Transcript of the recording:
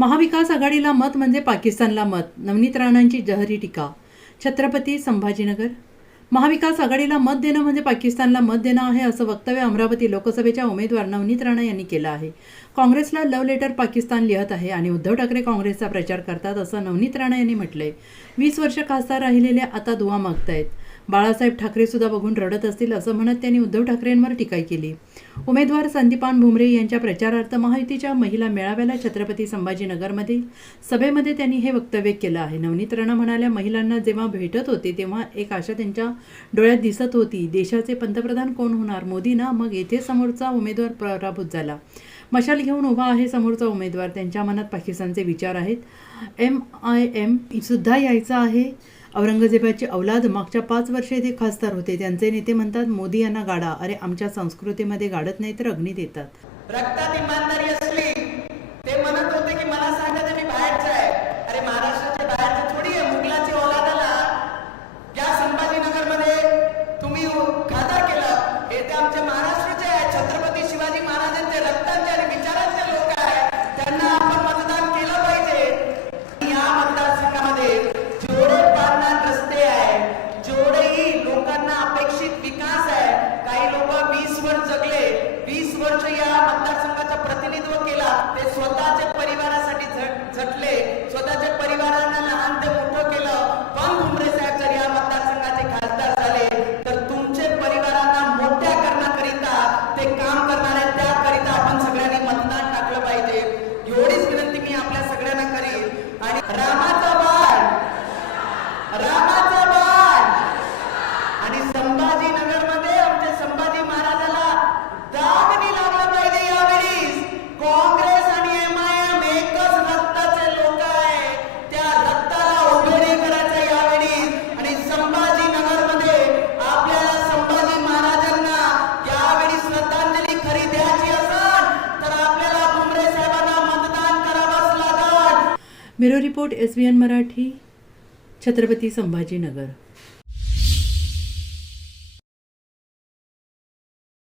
महाविकास आघाडीला मत म्हणजे पाकिस्तानला मत. नवनीत राणांची जहरी टीका. छत्रपती संभाजीनगर. महाविकास आघाडीला मत देणं म्हणजे पाकिस्तानला मत देणं आहे, असं वक्तव्य अमरावती लोकसभेच्या उमेदवार नवनीत राणा यांनी केलं आहे. काँग्रेसला लव्ह लेटर पाकिस्तान लिहत आहे आणि उद्धव ठाकरे काँग्रेसचा प्रचार करतात, असं नवनीत राणा यांनी म्हटलंय. 20 वर्ष खासदार राहिलेले आता दुवा मागतायत. बाळासाहेब ठाकरे सुद्धा बघून रडत असतील, असं म्हणत त्यांनी उद्धव ठाकरेंवर टीका केली. उमेदवार संदीपान भुमरे यांच्या प्रचारार्थ महायुतीच्या महिला मेळाव्याला छत्रपती संभाजीनगरमधील सभेमध्ये त्यांनी हे वक्तव्य केलं आहे. नवनीत राणा म्हणाल्या, महिलांना जेव्हा भेटत होते तेव्हा एक आशा त्यांच्या डोळ्यात दिसत होती. देशाचे पंतप्रधान कोण होणार? मोदी ना? मग येथे समोरचा उमेदवार पराभूत झाला. मशाल घेऊन उभा आहे समोरचा उमेदवार. त्यांच्या मनात पाकिस्तानचे विचार आहेत. MIM सुद्धा यायचा आहे. औरंगजेबाची औलाद मागच्या 5 वर्षे ते खासदार होते. त्यांचे नेते म्हणतात मोदी यांना गाडा. अरे आमच्या संस्कृतीमध्ये गाडत नाही तर अग्नी देतात. रक्तात इमानदारी असली ते म्हणत होते की मला सांगा ते मी बाहेरचा आहे. अरे महाराष्ट्राच्या बाहेरचं थोडी आहे. मुघलाची औलादाला या संभाजीनगरमध्ये तुम्ही खासदार केलं. हे ते आमच्या महाराष्ट्राचे आहे. छत्रपती शिवाजी महाराजांचे रक्ताचे आणि विचारांचे लोक आहेत. त्यांना आपण मतदान केलं पाहिजे. या मतदारसंघामध्ये जेवढे पारणात रस्ते आहे, जेवढेही लोकांना अपेक्षित विकास आहे, काही लोक 20 वर्ष जगले, 20 वर्ष या मतदारसंघाचं प्रतिनिधित्व केला. ते स्वतःच्या परिवारासाठी झटले, स्वतःच्या परिवारांना लहान ते मोठं केलं. पण भुमरे साहेब जर या मतदारसंघाचे खासदार झाले तर तुमचे परिवारांना मोठ्या करण्याकरिता ते काम करणार आहेत. त्याकरिता आपण सगळ्यांनी मतदान टाकलं पाहिजे. एवढीच विनंती मी आपल्या सगळ्यांना करेन. आणि रामाचा बाण आणि संभाजीनगरमध्ये आमच्या संभाजी महाराजाला दाग नाही लागला पाहिजे. यावेळी काँग्रेस आणि MIM एकच रक्ताचे लोक आहे. त्या रक्ताला उभे नाही करायचं यावेळी. आणि संभाजीनगरमध्ये आपल्याला संभाजी महाराजांना यावेळी श्रद्धांजली खरी द्यायची असेल तर आपल्याला भुमरे साहेबांना मतदान करावंच लागेल. Bureau report SBN Marathi, Chhatrapati Sambhajinagar.